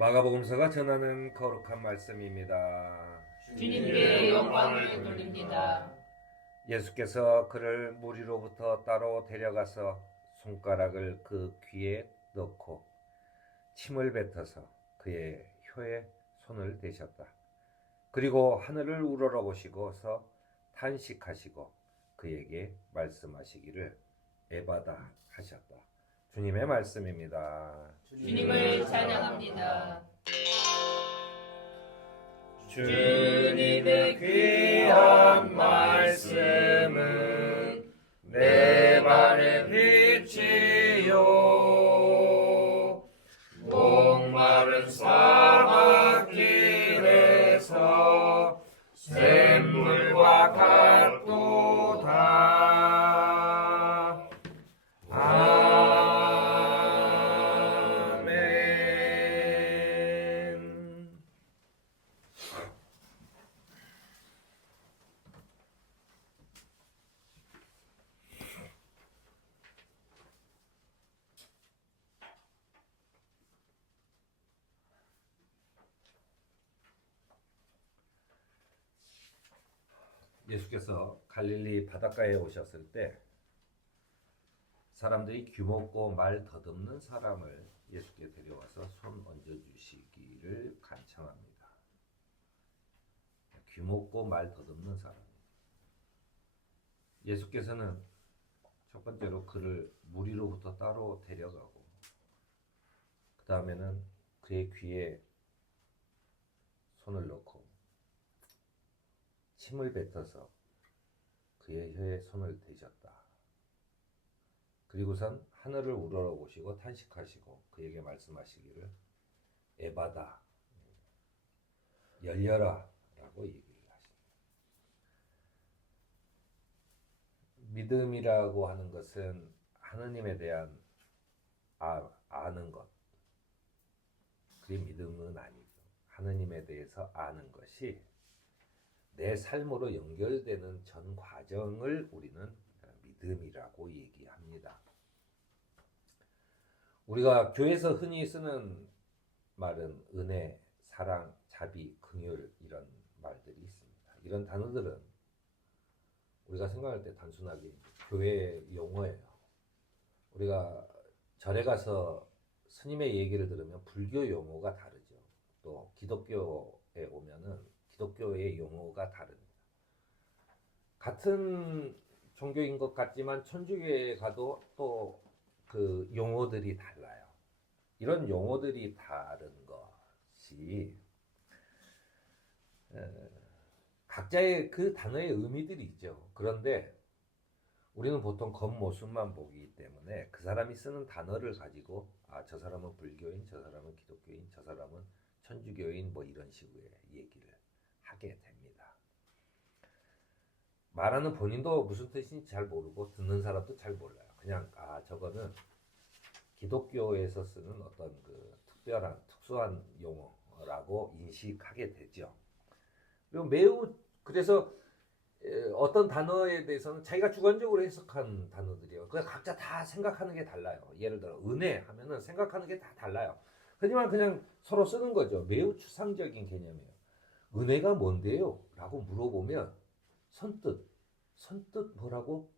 마가복음서가 전하는 거룩한 말씀입니다. 주님께 영광을 돌립니다. 예수께서 그를 무리로부터 따로 데려가서 손가락을 그 귀에 넣고 침을 뱉어서 그의 혀에 손을 대셨다. 그리고 하늘을 우러러보시고서 탄식하시고 그에게 말씀하시기를 에바다 하셨다. 주님의 말씀입니다. 주님을 찬양합니다. 주님의 귀한 말씀은 내 발의 빛이요 목마른 사막길에서 샘물과 같도다. 아멘. 예수께서 갈릴리 바닷가에 오셨을 때 사람들이 귀먹고 말 더듬는 사람을 예수께 데려와서 손 얹어주시기를 간청합니다. 귀먹고 말 더듬는 사람. 예수께서는 첫 번째로 그를 무리로부터 따로 데려가고 그 다음에는 그의 귀에 손을 넣고 침을 뱉어서 그의 혀에 손을 대셨다. 그리고선 하늘을 우러러보시고 탄식하시고 그에게 말씀하시기를 에바다, 열려라 라고 얘기를 하십니다. 믿음이라고 하는 것은 하느님에 대한 아는 것, 그게 믿음은 아니죠. 하느님에 대해서 아는 것이 내 삶으로 연결되는 전 과정을 우리는 믿음이라고 얘기합니다. 우리가 교회에서 흔히 쓰는 말은 은혜, 사랑, 자비, 긍휼 이런 말들이 있습니다. 이런 단어들은 우리가 생각할 때 단순하게 교회 용어예요. 우리가 절에 가서 스님의 얘기를 들으면 불교 용어가 다르죠. 또 기독교에 오면은 기독교의 용어가 다릅니다. 같은 종교인 것 같지만 천주교에 가도 또 그 용어들이 달라요. 이런 용어들이 다른 것이 각자의 그 단어의 의미들이 있죠. 그런데 우리는 보통 겉모습만 보기 때문에 그 사람이 쓰는 단어를 가지고 저 사람은 불교인, 저 사람은 기독교인, 저 사람은 천주교인 뭐 이런 식의 얘기를 하게 됩니다. 말하는 본인도 무슨 뜻인지 잘 모르고 듣는 사람도 잘 몰라요. 그냥 저거는 기독교에서 쓰는 어떤 그 특수한 용어라고 인식하게 되죠. 그리고 그래서 어떤 단어에 대해서는 자기가 주관적으로 해석한 단어들이에요. 그냥 각자 다 생각하는 게 달라요. 예를 들어 은혜 하면은 생각하는 게 다 달라요. 하지만 그냥 서로 쓰는 거죠. 매우 추상적인 개념이에요. 은혜가 뭔데요? 라고 물어보면 선뜻 뭐라고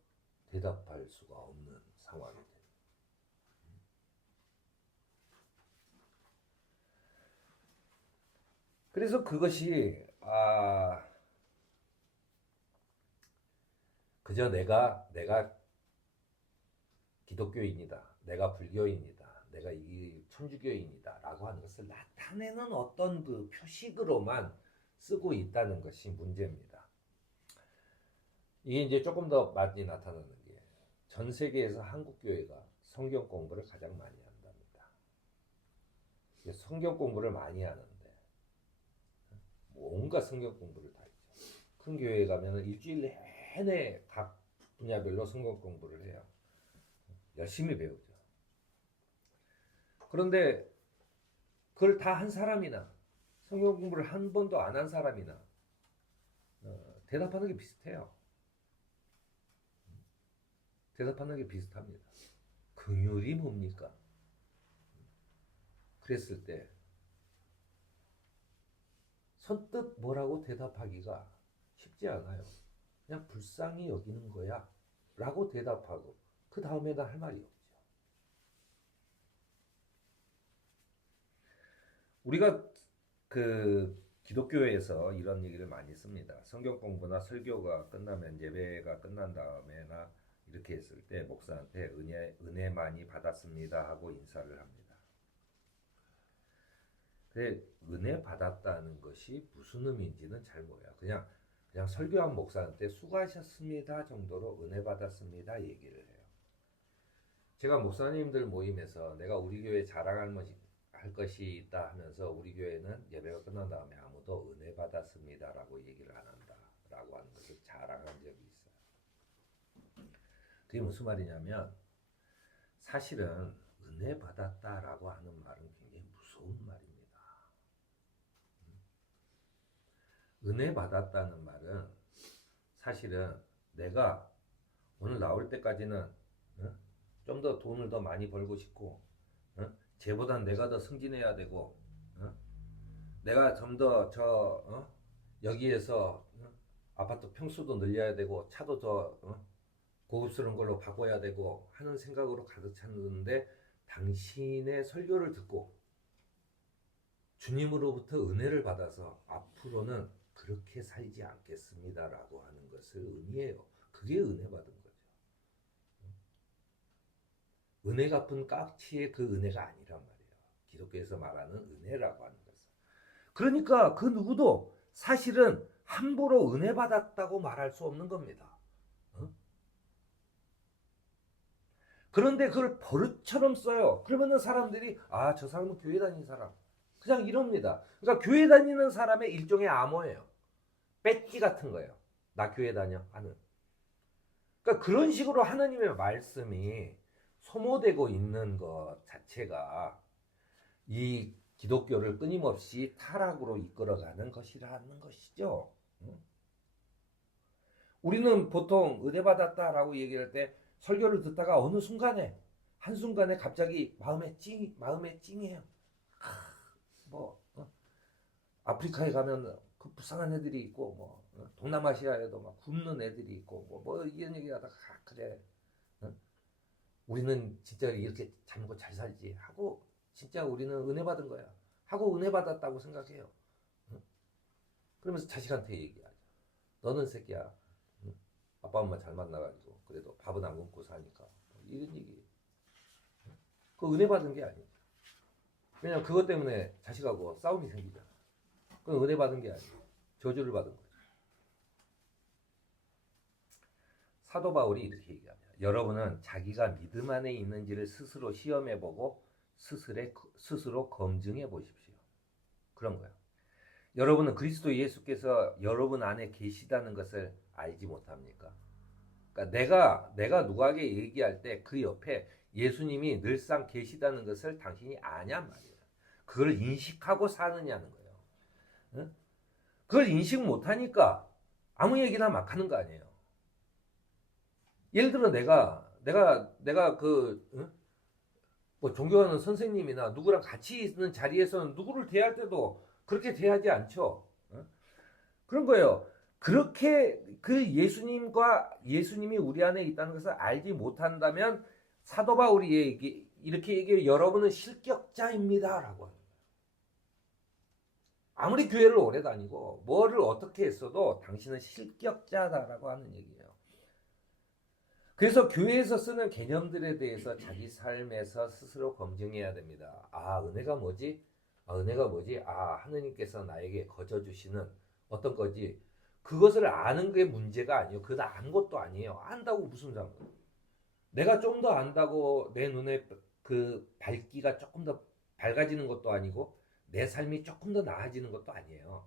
대답할 수가 없는 상황이 돼요. 그래서 그것이 그저 내가 기독교인이다, 내가 불교인이다, 내가 이 천주교인이다 라고 하는 것을 나타내는 어떤 그 표식으로만 쓰고 있다는 것이 문제입니다. 이게 이제 조금 더 많이 나타나는 게 전 세계에서 한국 교회가 성경 공부를 가장 많이 한답니다. 성경 공부를 많이 하는데 온갖 성경 공부를 다 있죠. 큰 교회에 가면 일주일 내내 각 분야별로 성경 공부를 해요. 열심히 배우죠. 그런데 그걸 다 한 사람이나 성경 공부를 한 번도 안 한 사람이나 대답하는 게 비슷해요. 대답하는 게 비슷합니다. 긍휼이 뭡니까? 그랬을 때 선뜻 뭐라고 대답하기가 쉽지 않아요. 그냥 불쌍히 여기는 거야 라고 대답하고 그 다음에는 할 말이 없죠. 우리가 그 기독교에서 이런 얘기를 많이 씁니다. 성경 공부나 설교가 끝나면 예배가 끝난 다음에나 이렇게 했을 때 목사한테 은혜 많이 받았습니다 하고 인사를 합니다. 근데 은혜 받았다는 것이 무슨 의미인지는 잘 몰라요. 그냥 설교한 목사한테 수고하셨습니다 정도로 은혜 받았습니다 얘기를 해요. 제가 목사님들 모임에서 내가 우리 교회 할 것이 있다 하면서 우리 교회는 예배가 끝난 다음에 아무도 은혜 받았습니다라고 얘기를 안 한다라고 하는 것을 자랑한 적이 있어요. 그게 무슨 말이냐면 사실은 은혜 받았다라고 하는 말은 굉장히 무서운 말입니다. 은혜 받았다는 말은 사실은 내가 오늘 나올 때까지는 좀 더 돈을 더 많이 벌고 싶고 쟤보단 내가 더 승진해야 되고 내가 좀 더 여기에서 아파트 평수도 늘려야 되고 차도 더 고급스러운 걸로 바꿔야 되고 하는 생각으로 가득 찼는데 당신의 설교를 듣고 주님으로부터 은혜를 받아서 앞으로는 그렇게 살지 않겠습니다라고 하는 것을 의미해요. 그게 은혜 받은 거죠. 은혜 갚은 깍지의 그 은혜가 아니란 말이에요. 기독교에서 말하는 은혜라고 하는 것은. 그러니까 그 누구도 사실은 함부로 은혜 받았다고 말할 수 없는 겁니다. 그런데 그걸 버릇처럼 써요. 그러면은 사람들이 저 사람은 교회 다니는 사람. 그냥 이럽니다. 그러니까 교회 다니는 사람의 일종의 암호예요. 배지 같은 거예요. 나 교회 다녀 하는. 그러니까 그런 식으로 하나님의 말씀이 소모되고 있는 것 자체가 이 기독교를 끊임없이 타락으로 이끌어가는 것이라는 것이죠. 우리는 보통 은혜 받았다라고 얘기할 때 설교를 듣다가 어느 순간에 한순간에 갑자기 마음에 찡해요. 아프리카에 가면 그 불쌍한 애들이 있고 동남아시아에도 막 굶는 애들이 있고 이런 얘기하다가 그래 우리는 진짜 이렇게 잘 먹고 잘 살지 하고 진짜 우리는 은혜 받은 거야 하고 은혜 받았다고 생각해요. 그러면서 자식한테 얘기하죠. 너는 새끼야 아빠 엄마 잘 만나가지고 그래도 밥은 안 굶고 사니까 이런 얘기. 그 은혜 받은 게 아니에요. 왜냐면 그것 때문에 자식하고 싸움이 생기잖아. 그건 은혜 받은 게 아니에요. 저주를 받은 거죠. 사도 바울이 이렇게 얘기합니다. 여러분은 자기가 믿음 안에 있는지를 스스로 시험해보고 스스로 검증해 보십시오. 그런 거예요. 여러분은 그리스도 예수께서 여러분 안에 계시다는 것을 알지 못합니까? 그러니까 내가 누구에게 얘기할 때 그 옆에 예수님이 늘상 계시다는 것을 당신이 아냔 말이에요. 그걸 인식하고 사느냐는 거예요. 응? 그걸 인식 못하니까 아무 얘기나 막 하는 거 아니에요. 예를 들어 내가 뭐 존경하는 선생님이나 누구랑 같이 있는 자리에서는 누구를 대할 때도 그렇게 대하지 않죠. 그런 거예요. 그렇게 그 예수님이 우리 안에 있다는 것을 알지 못한다면 사도 바울이 이렇게 얘기해요. 여러분은 실격자입니다라고 합니다. 아무리 교회를 오래 다니고 뭐를 어떻게 했어도 당신은 실격자다라고 하는 얘기예요. 그래서 교회에서 쓰는 개념들에 대해서 자기 삶에서 스스로 검증해야 됩니다. 은혜가 뭐지? 하느님께서 나에게 거저주시는 어떤 거지? 그것을 아는 게 문제가 아니에요. 그거 아는 것도 아니에요. 안다고 무슨 상관? 내가 좀 더 안다고 내 눈에 그 밝기가 조금 더 밝아지는 것도 아니고 내 삶이 조금 더 나아지는 것도 아니에요.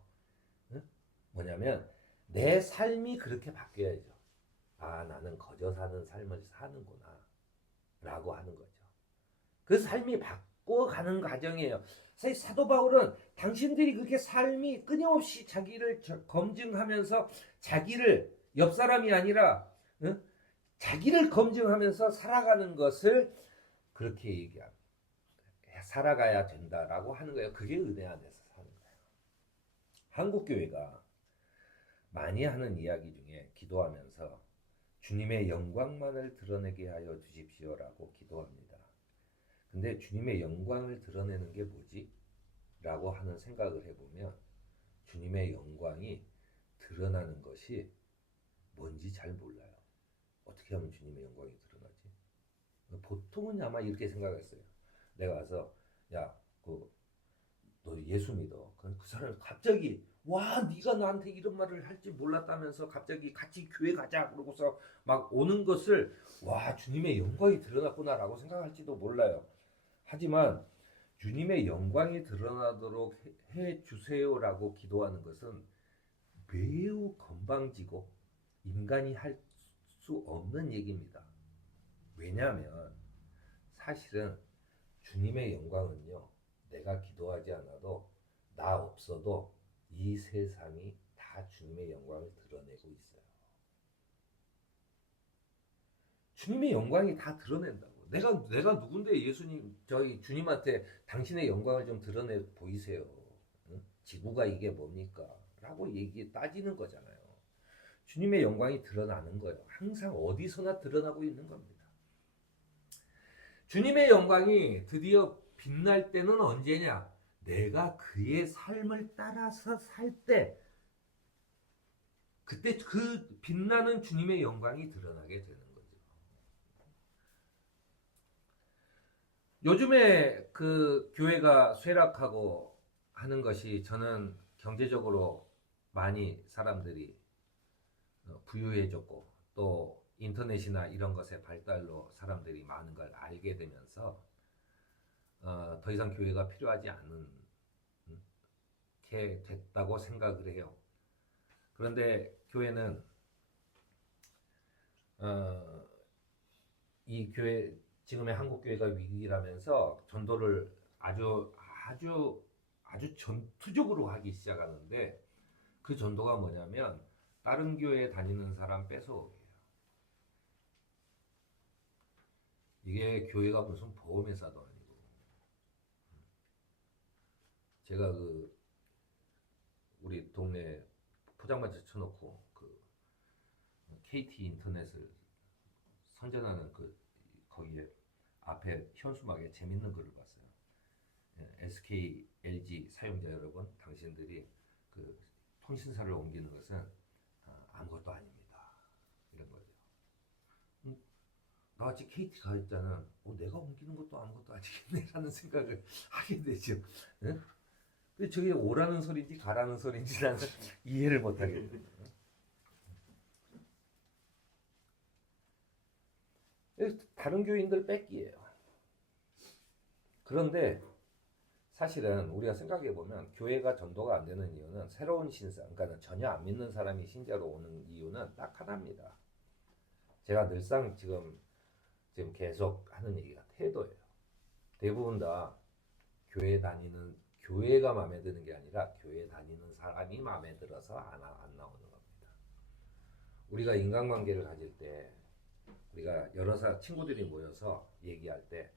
뭐냐면 내 삶이 그렇게 바뀌어야죠. 나는 거저 사는 삶을 사는구나 라고 하는 거죠. 그 삶이 바꿔가는 과정이에요. 사실 사도 바울은 당신들이 그렇게 삶이 끊임없이 자기를 검증하면서 자기를 옆 사람이 아니라 자기를 검증하면서 살아가는 것을 그렇게 얘기합니다. 살아가야 된다라고 하는 거예요. 그게 은혜 안에서 사는 거예요. 한국 교회가 많이 하는 이야기 중에 기도하면서 주님의 영광만을 드러내게 하여 주십시오라고 기도합니다. 근데 주님의 영광을 드러내는 게 뭐지? 라고 하는 생각을 해보면 주님의 영광이 드러나는 것이 뭔지 잘 몰라요. 어떻게 하면 주님의 영광이 드러나지? 보통은 아마 이렇게 생각했어요. 내가 와서 야, 너 예수 믿어. 그 사람이 갑자기 와, 네가 나한테 이런 말을 할 줄 몰랐다면서 갑자기 같이 교회 가자 그러고서 막 오는 것을 와, 주님의 영광이 드러났구나라고 생각할지도 몰라요. 하지만 주님의 영광이 드러나도록 해 주세요라고 기도하는 것은 매우 건방지고 인간이 할 수 없는 얘기입니다. 왜냐하면 사실은 주님의 영광은요, 내가 기도하지 않아도 나 없어도 이 세상이 다 주님의 영광을 드러내고 있어요. 주님의 영광이 다 드러낸다고. 내가 누군데 예수님 저희 주님한테 당신의 영광을 좀 드러내 보이세요. 응? 지구가 이게 뭡니까? 라고 따지는 거잖아요. 주님의 영광이 드러나는 거예요. 항상 어디서나 드러나고 있는 겁니다. 주님의 영광이 드디어 빛날 때는 언제냐? 내가 그의 삶을 따라서 살 때, 그때 그 빛나는 주님의 영광이 드러나게 되는 거죠. 요즘에 그 교회가 쇠락하고 하는 것이 저는 경제적으로 많이 사람들이 부유해졌고 또 인터넷이나 이런 것의 발달로 사람들이 많은 걸 알게 되면서 더 이상 교회가 필요하지 않은 게 됐다고 생각을 해요. 그런데 교회는 이 교회 지금의 한국 교회가 위기라면서 전도를 아주 전투적으로 하기 시작하는데 그 전도가 뭐냐면 다른 교회에 다니는 사람 뺏어오게요. 이게 교회가 무슨 보험회사도 아니고 제가 우리 동네 포장마차 쳐놓고 KT 인터넷을 선전하는 거기에 앞에 현수막에 재밌는 글을 봤어요. SK, LG 사용자 여러분, 당신들이 통신사를 옮기는 것은 아무것도 아닙니다. 이런 거죠. 나같이 KT 가입자는 내가 옮기는 것도 아무것도 아니겠네라는 생각을 하게 되죠. 응? 근데 저게 오라는 소리인지 가라는 소리인지 나는 이해를 못하겠어요. 다른 교인들 뺏기예요. 그런데 사실은 우리가 생각해 보면 교회가 전도가 안 되는 이유는 새로운 신사, 그러니까 전혀 안 믿는 사람이 신자로 오는 이유는 딱 하나입니다. 제가 늘상 지금 계속 하는 얘기가 태도예요. 대부분 다 교회가 마음에 드는 게 아니라 교회 다니는 사람이 마음에 들어서 안 나오는 겁니다. 우리가 인간관계를 가질 때 우리가 여러 친구들이 모여서 얘기할 때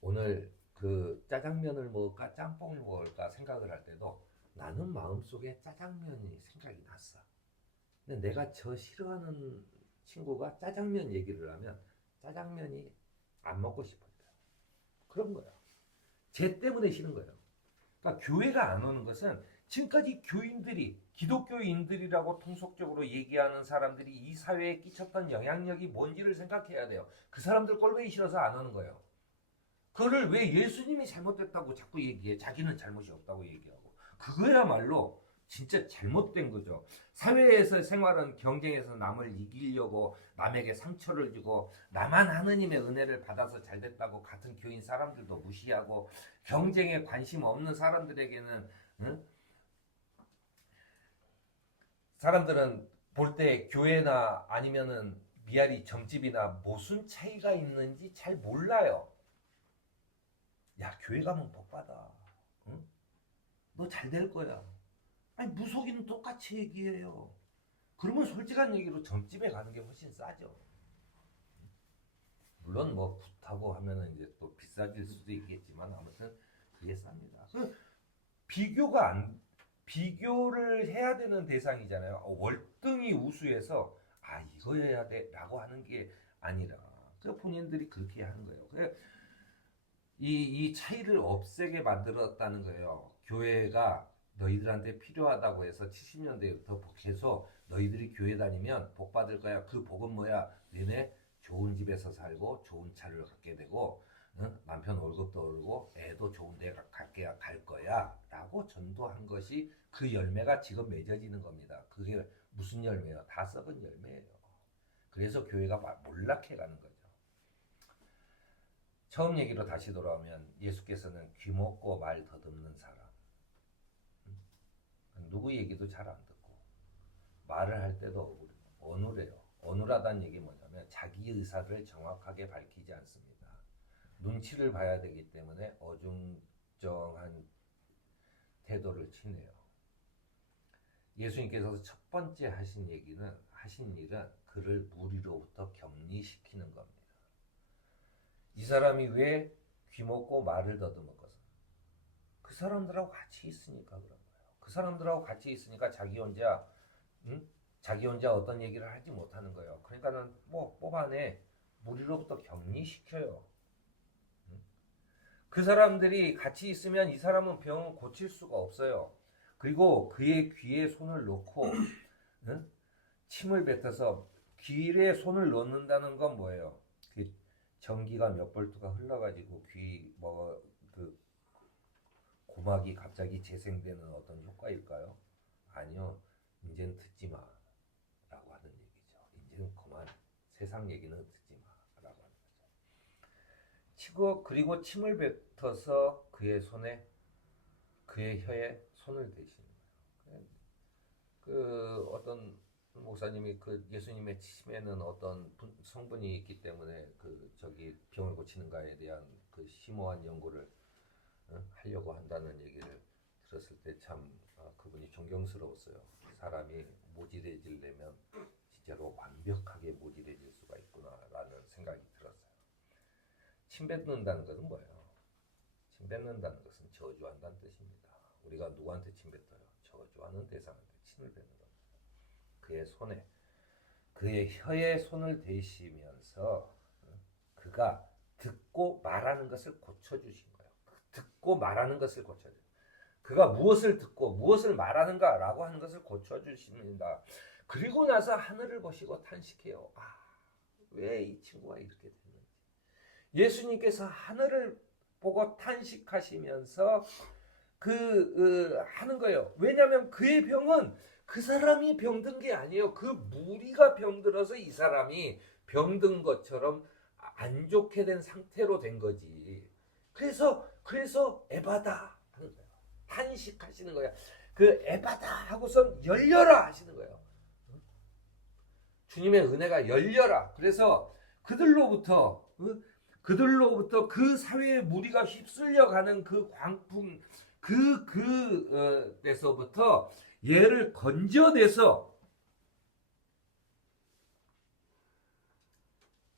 오늘 그 짜장면을 먹을까 짬뽕을 먹을까 생각을 할 때도 나는 마음속에 짜장면이 생각이 났어. 근데 내가 저 싫어하는 친구가 짜장면 얘기를 하면 짜장면이 안 먹고 싶어요. 그런 거야. 쟤 때문에 싫은 거예요. 그러니까 교회가 안 오는 것은 지금까지 교인들이 기독교인들이라고 통속적으로 얘기하는 사람들이 이 사회에 끼쳤던 영향력이 뭔지를 생각해야 돼요. 그 사람들 꼴보기 싫어서 안 오는 거예요. 그거를 왜 예수님이 잘못됐다고 자꾸 얘기해. 자기는 잘못이 없다고 얘기하고. 그거야말로 진짜 잘못된 거죠. 사회에서 생활은 경쟁에서 남을 이기려고 남에게 상처를 주고 나만 하느님의 은혜를 받아서 잘 됐다고 같은 교인 사람들도 무시하고 경쟁에 관심 없는 사람들에게는 사람들은 볼 때 교회나 아니면은 미아리 점집이나 무슨 차이가 있는지 잘 몰라요. 야, 교회 가면 복 받아. 응? 너 잘 될 거야. 아니, 무속인은 똑같이 얘기해요. 그러면 솔직한 얘기로 점집에 가는 게 훨씬 싸죠. 물론 뭐 굿하고 하면은 이제 또 비싸질 수도 있겠지만 아무튼 그게 쌉니다. 비교를 해야 되는 대상이잖아요. 월등히 우수해서 이거 해야 돼라고 하는 게 아니라 그 본인들이 그렇게 하는 거예요. 이 차이를 없애게 만들었다는 거예요. 교회가 너희들한테 필요하다고 해서 70년대부터 계속 너희들이 교회 다니면 복 받을 거야. 그 복은 뭐야? 너네 좋은 집에서 살고 좋은 차를 갖게 되고 남편 월급도 오르고 애도 좋은 데 갈 거야 라고 전도한 것이 그 열매가 지금 맺어지는 겁니다. 그게 무슨 열매예요? 다 썩은 열매예요. 그래서 교회가 몰락해 가는 거죠. 처음 얘기로 다시 돌아오면 예수께서는 귀 먹고 말 더듬는 사람, 누구 얘기도 잘 안 듣고 말을 할 때도 어눌해요. 어눌하다는 얘기 뭐냐면 자기 의사를 정확하게 밝히지 않습니다. 눈치를 봐야 되기 때문에 어중쩡한 태도를 취해요. 예수님께서 첫 번째 하신 일은 그를 무리로부터 격리시키는 겁니다. 이 사람이 왜 귀먹고 말을 더듬었겠어요? 그 사람들하고 같이 있으니까 그런 거예요. 그 사람들하고 같이 있으니까 자기 혼자 어떤 얘기를 하지 못하는 거예요. 그러니까는 뽑아내 무리로부터 격리시켜요. 그 사람들이 같이 있으면 이 사람은 병을 고칠 수가 없어요. 그리고 그의 귀에 손을 놓고 침을 뱉어서 귀에 손을 넣는다는 건 뭐예요? 그 전기가 몇 볼트가 흘러가지고 그 고막이 갑자기 재생되는 어떤 효과일까요? 아니요. 이제는 듣지 마 라고 하는 얘기죠. 이제는 그만 세상 얘기는 듣지 마 라고 하는 거죠. 그리고 침을 뱉어서 그의 혀에 손을 대시는 거예요. 어떤 목사님이 예수님의 침에는 어떤 성분이 있기 때문에 병을 고치는가에 대한 심오한 연구를 하려고 한다는 얘기를 들었을 때 참 그분이 존경스러웠어요. 사람이 모질해지려면 진짜로 완벽하게 모질해질 수가 있구나라는 생각이 들었어요. 침 뱉는다는 것은 뭐예요? 침 뱉는다는 것은 저주한다는 뜻입니다. 우리가 누구한테 침 뱉어요? 저주하는 대상한테 침을 뱉는 겁니다. 그의 혀에 손을 대시면서 그가 듣고 말하는 것을 고쳐주신 거예요. 듣고 말하는 것을 고쳐줘요. 그가 무엇을 듣고 무엇을 말하는가라고 하는 것을 고쳐주십니다. 그리고 나서 하늘을 보시고 탄식해요. 왜 이 친구가 이렇게 됐는지. 예수님께서 하늘을 보고 탄식하시면서 하는 거예요. 왜냐하면 그의 병은 그 사람이 병든 게 아니에요. 그 무리가 병들어서 이 사람이 병든 것처럼 안 좋게 된 상태로 된 거지. 그래서 에바다 하는 거예요. 탄식하시는 거예요. 그 에바다 하고선 열려라 하시는 거예요. 주님의 은혜가 열려라. 그래서 그들로부터 그 사회의 무리가 휩쓸려가는 그 광풍 데서부터 얘를 건져내서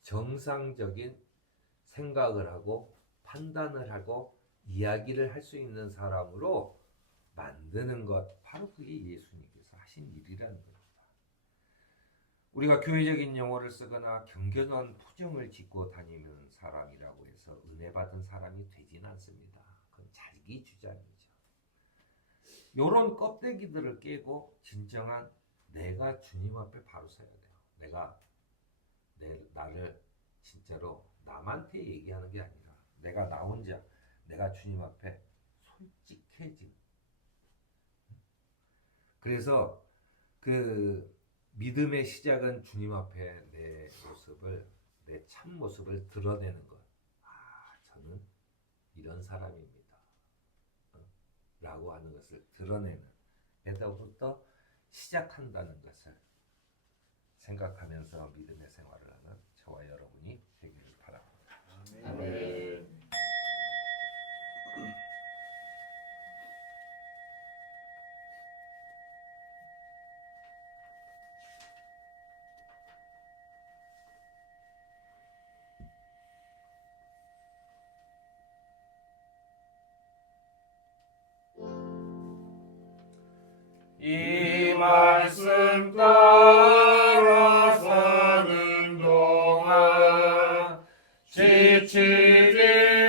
정상적인 생각을 하고 판단을 하고 이야기를 할 수 있는 사람으로 만드는 것, 바로 그게 예수님께서 하신 일이라는 겁니다. 우리가 교회적인 용어를 쓰거나 경건한 표정을 짓고 다니는 사람이라고 해서 은혜 받은 사람이 되진 않습니다. 그건 자기 주장이죠. 이런 껍데기들을 깨고 진정한 내가 주님 앞에 바로 서야 돼요. 나를 진짜로 남한테 얘기하는 게 아니라 내가 나 혼자 내가 주님 앞에 솔직해진. 그래서 믿음의 시작은 주님 앞에 내 참 모습을 드러내는 것. 저는 이런 사람입니다. 라고 하는 것을 드러내는 데서부터 시작한다는 것을 생각하면서 믿음의 생활을 하는 저와 여러분이 되기를 바랍니다. 아멘. 이 말씀 따라 사는 동안 지치지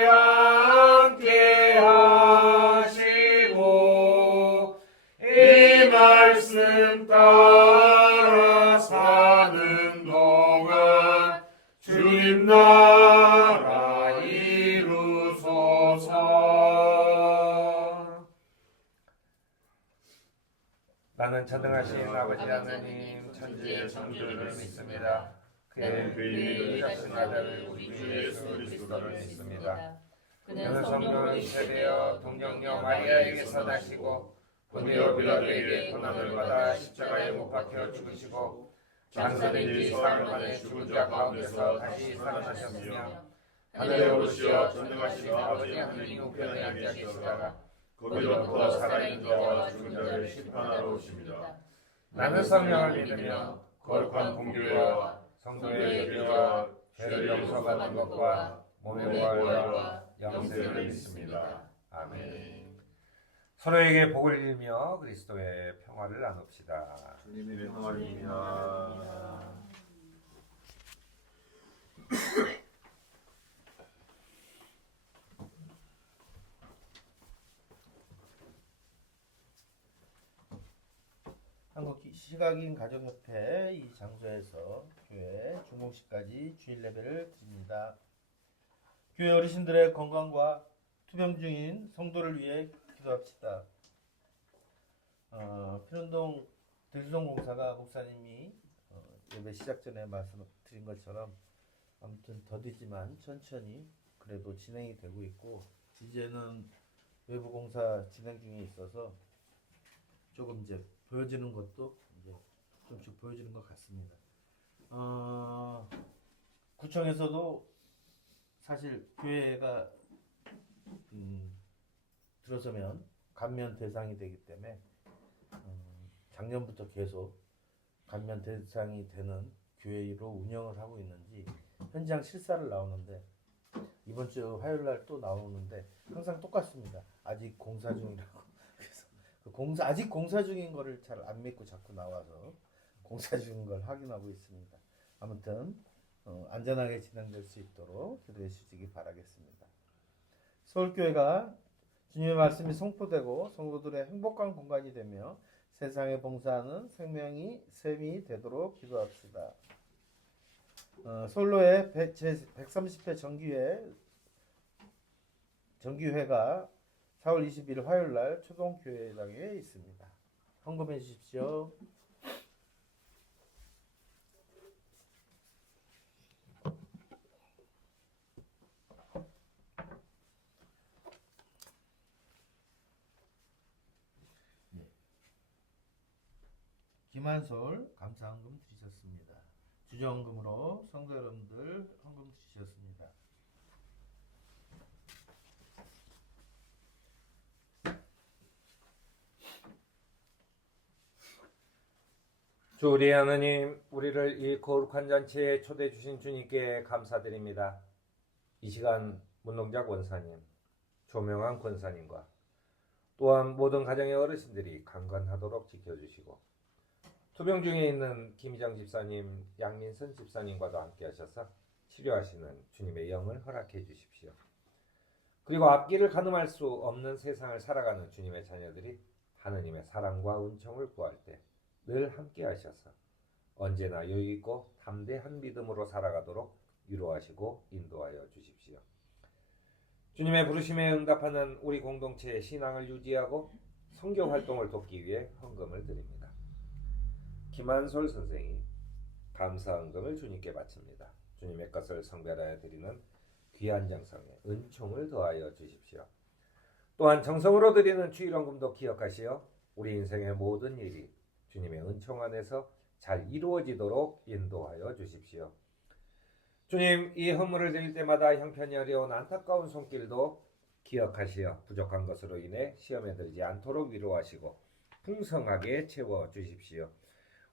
않게 하시고 이 말씀 따라 사는 동안 주님 나라 이루소서. 나는 전능하신 아버지 하나님 천지의 창조주를 믿습니다. 그의 그의 자신 아들 우리 주 예수 그리스도를 믿습니다. 그는 성령을 잉태되어 동정녀 마리아에게서 나시고 본디오 빌라도에게 고난을 받아 십자가에 못 박혀 죽으시고 장사된 지 사흘 만에 죽은 자 가운데서 다시 살아나셨으며 하늘에 오르시어 전능하신 아버지 하나님 우편에 앉아 계시다가 거기로부터 살아있는 자와 죽은 자를 심판하러 오십니다. 나는 성령을 믿으며 거룩한 공교회와 성도의 교회와 죄를 용서받는 것과 몸의 부활과 영생을 믿습니다. 아멘. 서로에게 복을 빌며 그리스도의 평화를 나눕시다. 주님의 평화입니다. 한국 시각인 가족협회 이 장소에서 교회 중공식까지 주일 예배를 드립니다. 교회 어르신들의 건강과 투병 중인 성도를 위해 기도합시다. 필운동 대수동공사가 목사님이 예배 시작 전에 말씀드린 것처럼 아무튼 더디지만 천천히 그래도 진행이 되고 있고 이제는 외부 공사 진행 중에 있어서 조금 이제 보여지는 것도 이제 조금씩 보여지는 것 같습니다. 구청에서도 사실 교회가 들어서면 감면 대상이 되기 때문에 작년부터 계속 감면 대상이 되는 교회로 운영을 하고 있는지 현장 실사를 나오는데 이번 주 화요일 날 또 나오는데 항상 똑같습니다. 아직 공사 중이라고. 그래서 아직 공사 중인 거를 잘 안 믿고 자꾸 나와서 공사 중인 걸 확인하고 있습니다. 아무튼 안전하게 진행될 수 있도록 기도해 주시기 바라겠습니다. 서울교회가 주님의 말씀이 선포되고 성도들의 행복한 공간이 되며 세상에 봉사하는 생명이 셈이 되도록 기도합시다. 서울로의 제130회 정기회가 4월 20일 화요일 날 초동교회당에 있습니다. 헌금해 주십시오. 김한솔 감사 헌금 드리셨습니다. 주저헌금으로 성도 여러분들 헌금 드리셨습니다. 주 우리 하나님, 우리를 이 거룩한 잔치에 초대해 주신 주님께 감사드립니다. 이 시간 문동작 원사님, 조명한 권사님과 또한 모든 가정의 어르신들이 강건하도록 지켜주시고 투병 중에 있는 김희정 집사님, 양민선 집사님과도 함께 하셔서 치료하시는 주님의 영을 허락해 주십시오. 그리고 앞길을 가늠할 수 없는 세상을 살아가는 주님의 자녀들이 하느님의 사랑과 은총을 구할 때 늘 함께 하셔서 언제나 여유있고 담대한 믿음으로 살아가도록 위로하시고 인도하여 주십시오. 주님의 부르심에 응답하는 우리 공동체의 신앙을 유지하고 선교 활동을 돕기 위해 헌금을 드립니다. 김한솔 선생이 감사 헌금을 주님께 바칩니다. 주님의 것을 성별하여 드리는 귀한 정성에 은총을 더하여 주십시오. 또한 정성으로 드리는 주일 헌금도 기억하시어 우리 인생의 모든 일이 주님의 은총 안에서 잘 이루어지도록 인도하여 주십시오. 주님, 이 헌물을 드릴 때마다 형편이 어려운 안타까운 손길도 기억하시어 부족한 것으로 인해 시험에 들지 않도록 위로하시고 풍성하게 채워 주십시오.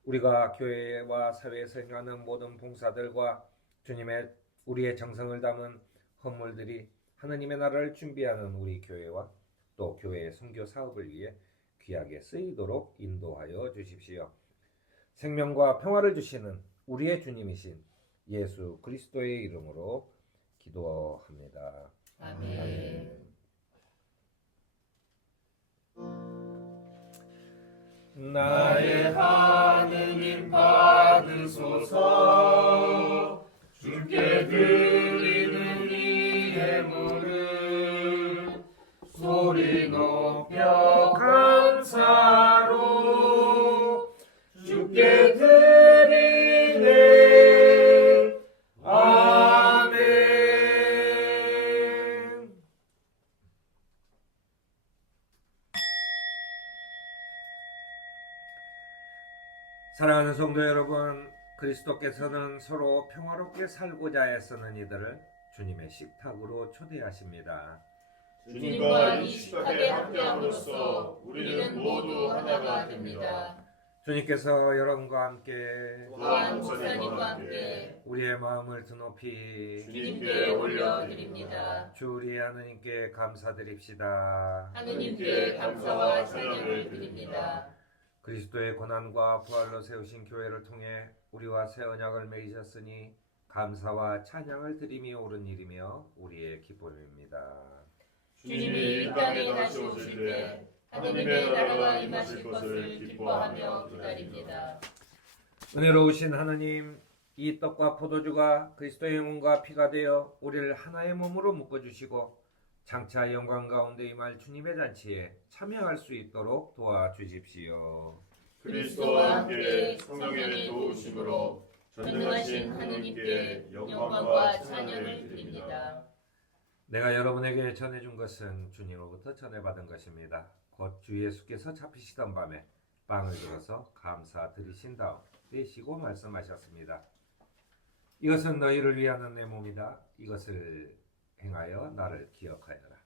우리가 교회와 사회에서 행하는 모든 봉사들과 주님의 우리의 정성을 담은 헌물들이 하나님의 나라를 준비하는 우리 교회와 또 교회의 선교 사업을 위해 귀하게 쓰이도록 인도하여 주십시오. 생명과 평화를 주시는 우리의 주님이신 예수 그리스도의 이름으로 기도합니다. 아멘. 나의 하느님 받으소서. 주께 드리는 이 예물을 소리 높여 감사로 주께 드리네. 아멘. 사랑하는 성도 여러분, 그리스도께서는 서로 평화롭게 살고자 애쓰는 이들을 주님의 식탁으로 초대하십니다. 주님과 이 식탁에 함께함으로써 우리는 모두 하나가 됩니다. 주님께서 여러분과 함께 또한 목사님과 함께 우리의 마음을 드높이 주님께 올려드립니다. 주 우리 하느님께 감사드립시다. 하느님께 감사와 찬양을 드립니다. 그리스도의 고난과 부활로 세우신 교회를 통해 우리와 새 언약을 맺으셨으니 감사와 찬양을 드림이 옳은 일이며 우리의 기쁨입니다. 주님이 이 땅에 다시 오실 때 하느님의 나라가 임하실 것을 기뻐하며 기다립니다. 은혜로우신 하느님, 이 떡과 포도주가 그리스도의 몸과 피가 되어 우리를 하나의 몸으로 묶어주시고 장차 영광 가운데 임할 주님의 잔치에 참여할 수 있도록 도와주십시오. 그리스도와 함께 성령의 도우심으로 전능하신 하느님께 영광과 찬양을 드립니다. 내가 여러분에게 전해준 것은 주님으로부터 전해받은 것입니다. 곧 주 예수께서 잡히시던 밤에 빵을 들어서 감사드리신 다음 떼시고 말씀하셨습니다. 이것은 너희를 위하는 내 몸이다. 이것을 행하여 나를 기억하여라.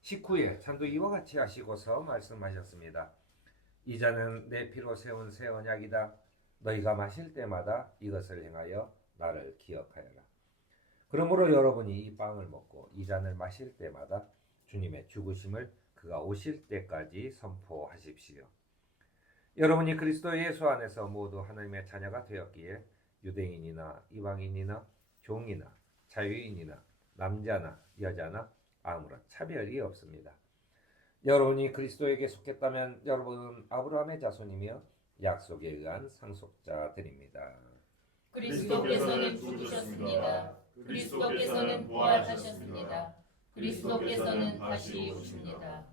식후에 잔도 이와 같이 하시고서 말씀하셨습니다. 이 잔은 내 피로 세운 새 언약이다. 너희가 마실 때마다 이것을 행하여 나를 기억하여라. 그러므로 여러분이 이 빵을 먹고 이 잔을 마실 때마다 주님의 죽으심을 그가 오실 때까지 선포하십시오. 여러분이 그리스도 예수 안에서 모두 하나님의 자녀가 되었기에 유대인이나 이방인이나 종이나 자유인이나 남자나 여자나 아무런 차별이 없습니다. 여러분이 그리스도에게 속했다면 여러분은 아브라함의 자손이며 약속에 의한 상속자들입니다. 그리스도께서는 죽으셨습니다. 그리스도께서는 부활하셨습니다. 그리스도께서는 다시 오십니다.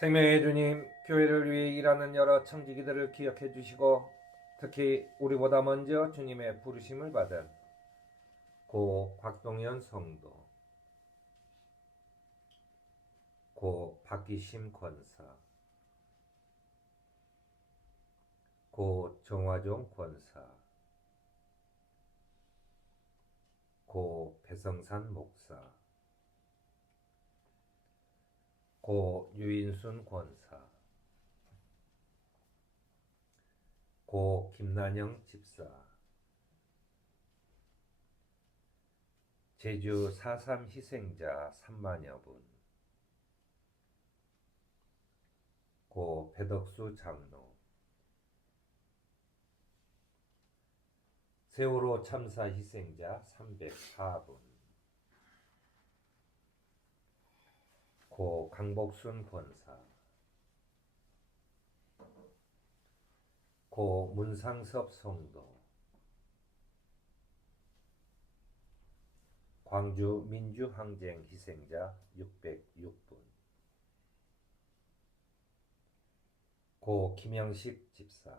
생명의 주님, 교회를 위해 일하는 여러 청지기들을 기억해 주시고 특히 우리보다 먼저 주님의 부르심을 받은 고 곽동현 성도, 고 박기심 권사, 고 정화종 권사, 고 배성산 목사, 고 유인순 권사, 고 김난영 집사, 제주 4.3 희생자 3만여 분, 고 배덕수 장로, 세월호 참사 희생자 304분, 고 강복순 권사, 고 문상섭 성도, 광주 민주항쟁 희생자 606분, 고 김영식 집사,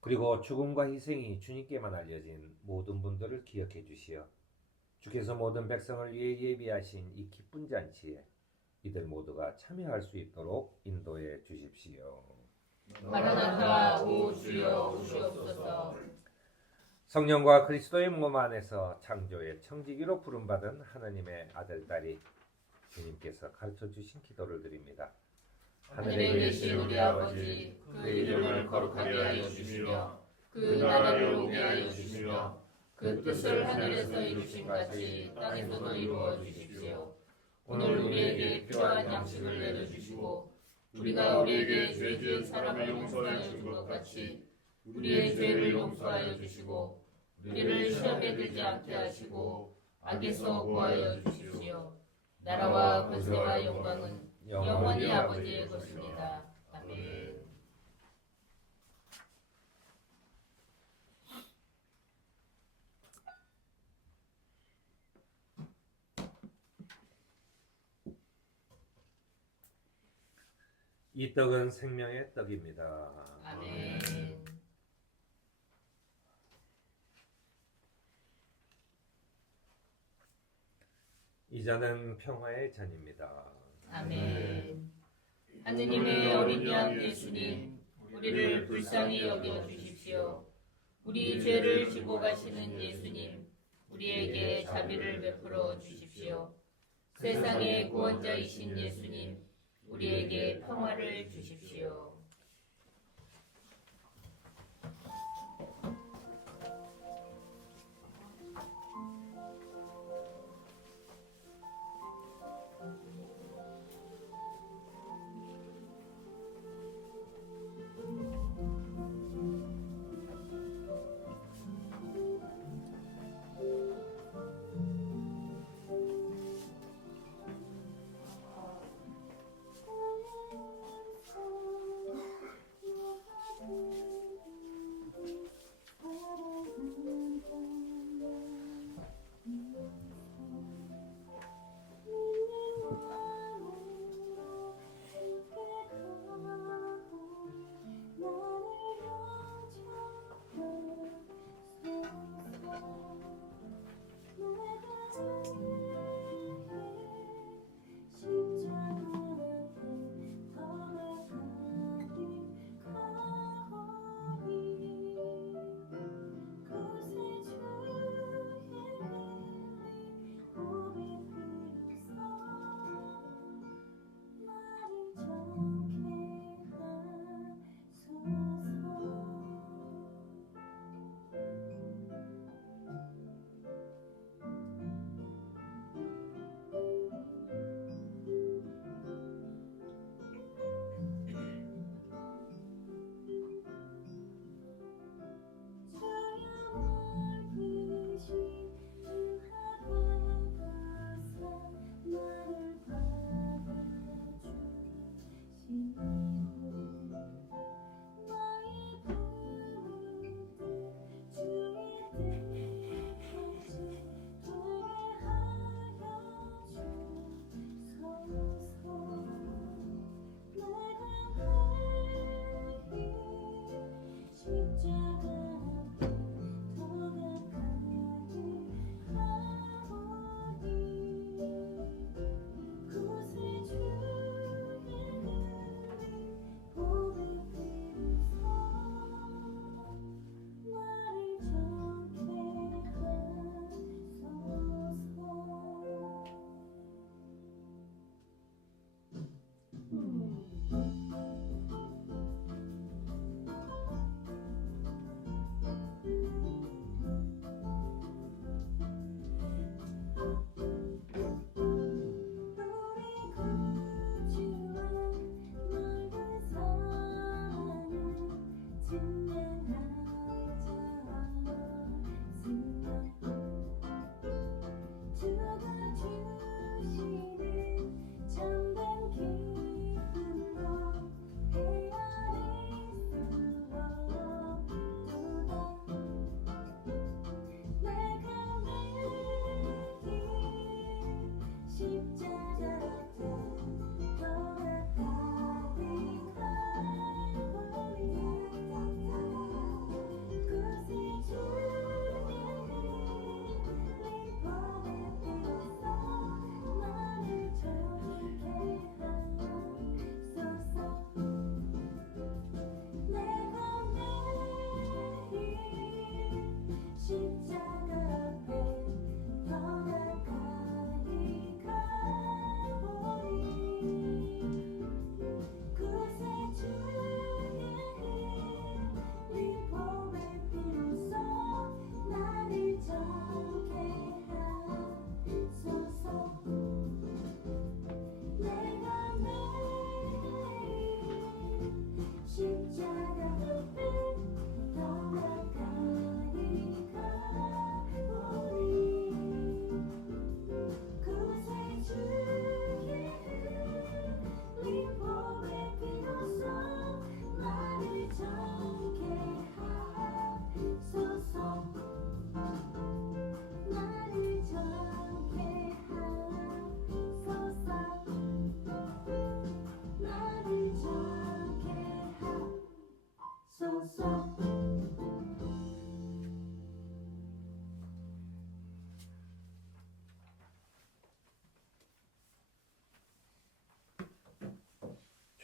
그리고 죽음과 희생이 주님께만 알려진 모든 분들을 기억해 주시어 주께서 모든 백성을 위해 예비하신 이 기쁜 잔치에 이들 모두가 참여할 수 있도록 인도해 주십시오. 마라나타 오 주여 오시옵소서. 성령과 그리스도의 몸 안에서 창조의 청지기로 부름받은 하나님의 아들딸이 주님께서 가르쳐 주신 기도를 드립니다. 하늘에 계신 우리 아버지, 그 이름을 거룩하게 하여 주시며 그 나라를 오게 하여 주시며 그 뜻을 하늘에서 이루신 같이 땅에서도 이루어 주십시오. 오늘 우리에게 필요한 양식을 내려주시고 우리가 우리에게 죄 지은 사람을 용서하여 준 것 같이 우리의 죄를 용서하여 주시고 우리를 시험에 들지 않게 하시고 악에서 구하여 주십시오. 나라와 권세와 영광은 영원히 아버지의 것입니다. 아멘. 이 떡은 생명의 떡입니다. 아멘. 이 잔은 평화의 잔입니다. 아멘. 하느님의 어린 양 예수님, 우리를 불쌍히 여겨 주십시오. 우리 죄를 지고 가시는 예수님, 우리에게 자비를 베풀어 주십시오. 세상의 구원자이신 예수님, 우리에게 평화를 주십시오.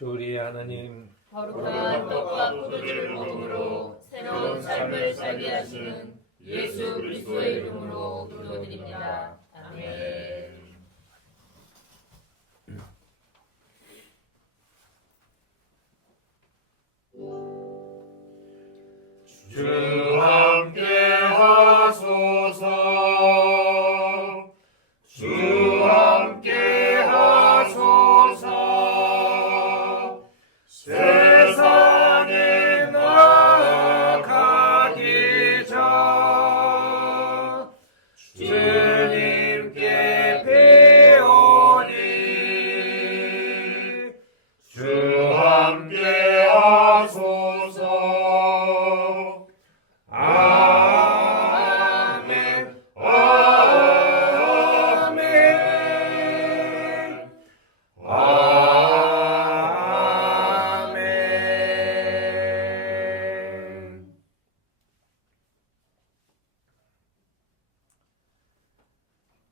주 우리 하나님 거룩한 떡과 포도주를 먹음으로 새로운 삶을 살게 하시는 예수 그리스도의 이름으로 기도드립니다. 아멘. 주 함께 하소서. 주 함께 하소서. 세상에 나아가기 전 주님께 배우니 주 함께 하소서. 아멘. 아멘. 아멘.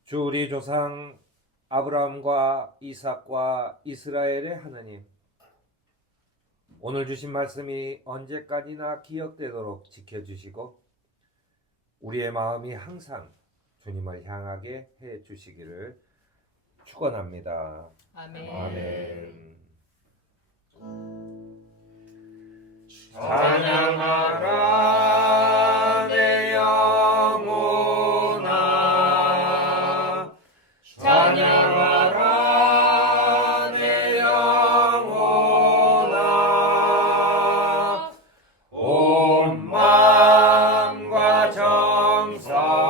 주 우리 조상 아브라함과 이삭과 이스라엘의 하나님, 오늘 주신 말씀이 언제까지나 기억되도록 지켜주시고 우리의 마음이 항상 주님을 향하게 해 주시기를 축원합니다. 아멘. 아멘. 찬양하라 내 영혼아. 찬양하라 내 영혼아. 온 마음과 정성